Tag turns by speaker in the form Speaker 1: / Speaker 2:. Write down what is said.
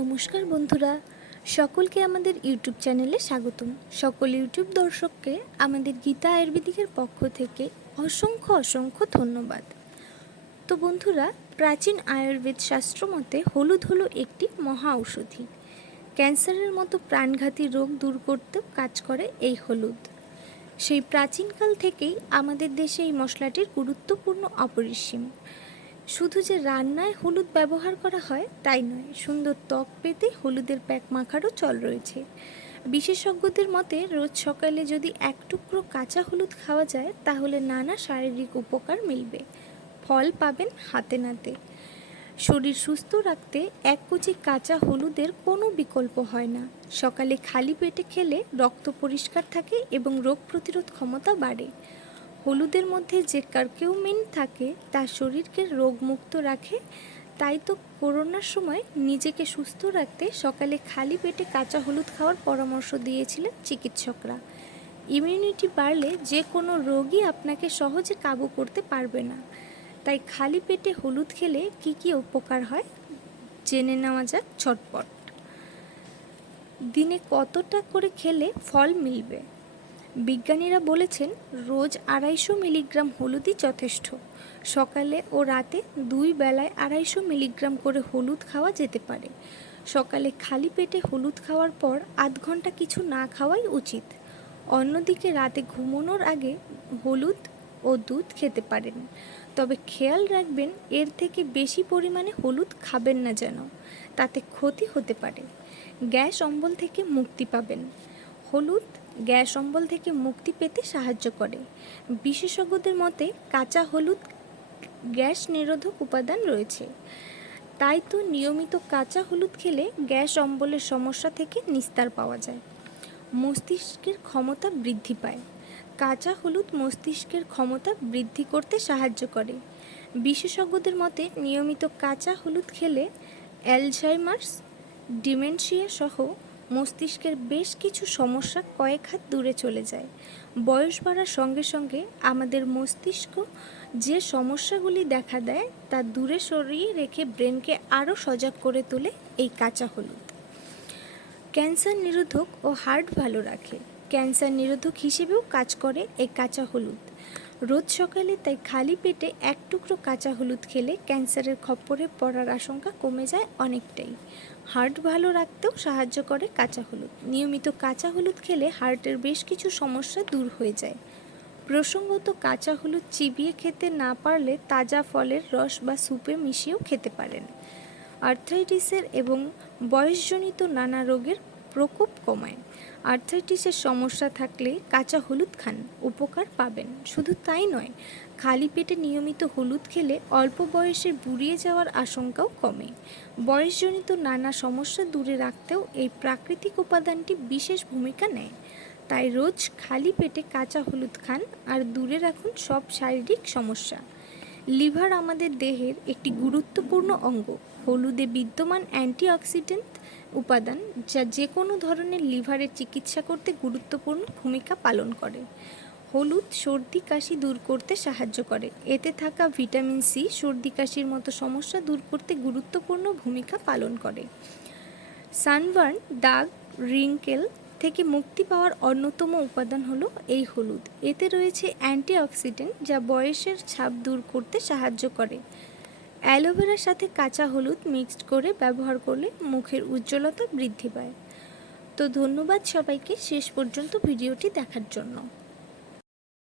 Speaker 1: নমস্কার বন্ধুরা, সকলকে আমাদের ইউটিউব চ্যানেলে স্বাগতম। সকল ইউটিউব দর্শককে আমাদের গীতা আয়ুর্বেদিকের পক্ষ থেকে অসংখ্য অসংখ্য ধন্যবাদ। তো বন্ধুরা, প্রাচীন আয়ুর্বেদ শাস্ত্র মতে হলুদ হলো একটি মহা ঔষধি। ক্যান্সারের মতো প্রাণঘাতী রোগ দূর করতেও কাজ করে এই হলুদ। সেই প্রাচীনকাল থেকেই আমাদের দেশে এই মশলাটির গুরুত্বপূর্ণ অপরিসীম। শুধু যে রান্নায় হলুদ ব্যবহার করা হয়, তাই নয়, সুন্দর ত্বক পেতে হলুদের প্যাক মাখারও চল রয়েছে। বিশেষজ্ঞদের মতে, রোজ সকালে যদি এক টুকরো কাঁচা হলুদ খাওয়া যায়, তাহলে নানা শারীরিক উপকার মিলবে। ফল পাবেন হাতে নাতে। শরীর সুস্থ রাখতে এক কুচি কাঁচা হলুদের কোনো বিকল্প হয় না। সকালে খালি পেটে খেলে রক্ত পরিষ্কার থাকে এবং রোগ প্রতিরোধ ক্ষমতা বাড়ে। হলুদের মধ্যে যে কার্কিউমিন থাকে, তা শরীরকে রোগমুক্ত রাখে। তাই তো করোনার সময় নিজেকে সুস্থ রাখতে সকালে খালি পেটে কাঁচা হলুদ খাওয়ার পরামর্শ দিয়েছিলেন চিকিৎসকরা। ইমিউনিটি বাড়লে যে কোনো রোগই আপনাকে সহজে কাবু করতে পারবে না। তাই খালি পেটে হলুদ খেলে কি কি উপকার হয়? জেনে নেওয়া যাক ছটপট। দিনে কতটা করে খেলে ফল মিলবে? বিজ্ঞানীরা বলেছেন, রোজ আড়াইশো মিলিগ্রাম হলুদই যথেষ্ট। সকালে ও রাতে দুই বেলায় আড়াইশো মিলিগ্রাম করে হলুদ খাওয়া যেতে পারে। সকালে খালি পেটে হলুদ খাওয়ার পর আধ ঘণ্টা কিছু না খাওয়াই উচিত। অন্যদিকে রাতে ঘুমানোর আগে হলুদ ও দুধ খেতে পারেন। তবে খেয়াল রাখবেন, এর থেকে বেশি পরিমাণে হলুদ খাবেন না যেন। তাতে ক্ষতি হতে পারে। গ্যাস অম্বল থেকে মুক্তি পাবেন। হলুদ গ্যাস অম্বল থেকে মুক্তি পেতে সাহায্য করে। বিশেষজ্ঞদের মতে, কাঁচা হলুদ গ্যাস নিরোধক উপাদান রয়েছে। তাই তো নিয়মিত কাঁচা হলুদ খেলে গ্যাস অম্বলের সমস্যা থেকে নিস্তার পাওয়া যায়। মস্তিষ্কের ক্ষমতা বৃদ্ধি পায়। কাঁচা হলুদ মস্তিষ্কের ক্ষমতা বৃদ্ধি করতে সাহায্য করে। বিশেষজ্ঞদের মতে, নিয়মিত কাঁচা হলুদ খেলে অ্যালঝাইমার্স, ডিমেনশিয়া সহ মস্তিষ্কের বেশ কিছু সমস্যা কয়েক হাত দূরে চলে যায়। বয়স বাড়ার সঙ্গে সঙ্গে আমাদের মস্তিষ্ক যে সমস্যাগুলি দেখা দেয় তা দূরে সরিয়ে রেখে ব্রেনকে আরও সজাগ করে তোলে এই কাঁচা হলুদ। ক্যান্সার নিরোধক ও হার্ট ভালো রাখে। ক্যান্সার নিরোধক হিসেবেও কাজ করে এই কাঁচা হলুদ। রোজ সকালে তাই খালি পেটে এক টুকরো কাঁচা হলুদ খেলে ক্যান্সারের খপ্পরে পড়ার আশঙ্কা কমে যায় অনেকটাই। হার্ট ভালো রাখতেও সাহায্য করে কাঁচা হলুদ। নিয়মিত কাঁচা হলুদ খেলে হার্টের বেশ কিছু সমস্যা দূর হয়ে যায়। প্রসঙ্গত কাঁচা হলুদ চিবিয়ে খেতে না পারলে তাজা ফলের রস বা স্যুপে মিশিয়েও খেতে পারেন। আর্থ্রাইটিসের এবং বয়সজনিত নানা রোগের প্রকোপ কমায়। আর্থ্রাইটিসের সমস্যা থাকলে কাঁচা হলুদ খান, উপকার পাবেন। শুধু তাই নয়, খালি পেটে নিয়মিত হলুদ খেলে অল্প বয়সে বুড়িয়ে যাওয়ার আশঙ্কাও কমে। বয়সজনিত নানা সমস্যা দূরে রাখতেও এই প্রাকৃতিক উপাদানটি বিশেষ ভূমিকা নেয়। তাই রোজ খালি পেটে কাঁচা হলুদ খান আর দূরে রাখুন সব শারীরিক সমস্যা। লিভার আমাদের দেহের একটি গুরুত্বপূর্ণ অঙ্গ। হলুদে বিদ্যমান অ্যান্টিঅক্সিডেন্ট উপাদান যা যে কোনো ধরনের লিভারের চিকিৎসা করতে গুরুত্বপূর্ণ ভূমিকা পালন করে। হলুদ সর্দি কাশি দূর করতে সাহায্য করে। এতে থাকা ভিটামিন সি, সর্দি কাশির মতো সমস্যা দূর করতে গুরুত্বপূর্ণ ভূমিকা পালন করে। সানবার্ন দাগ, রিঙ্কেল থেকে মুক্তি পাওয়ার অন্যতম উপাদান হলো এই হলুদ। এতে রয়েছে অ্যান্টিঅক্সিডেন্ট যা বয়সের ছাপ দূর করতে সাহায্য করে। অ্যালোভেরার সাথে কাঁচা হলুদ মিক্সড করে ব্যবহার করলে মুখের উজ্জ্বলতা বৃদ্ধি পায়। তো ধন্যবাদ সবাইকে শেষ পর্যন্ত ভিডিওটি দেখার জন্য।